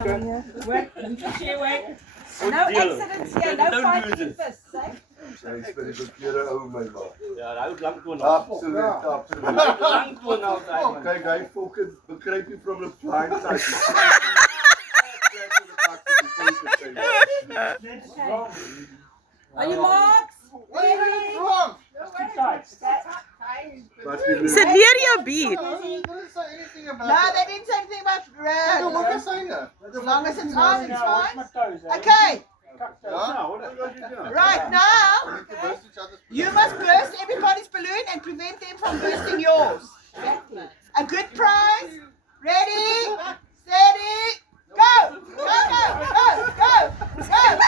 Wait, wait. No accidents here, no fighting fists, eh? Sy is vir die verkeerde ou my ma. Ja, hy hou lank toe nou. Absoluut, absoluut. Lank toe nou daai man. Kyk, hy fucking begryp nie from the blind side. Are you marks? Wrong. Serveer jou bier. No, they didn't say anything about No, they didn't say anything about red. No, what can I say now? As long as it's on, it's fine. Okay, right now, you must burst everybody's balloon and prevent them from bursting yours. A good prize. Ready, steady, go! Go, go, go, go, go, go!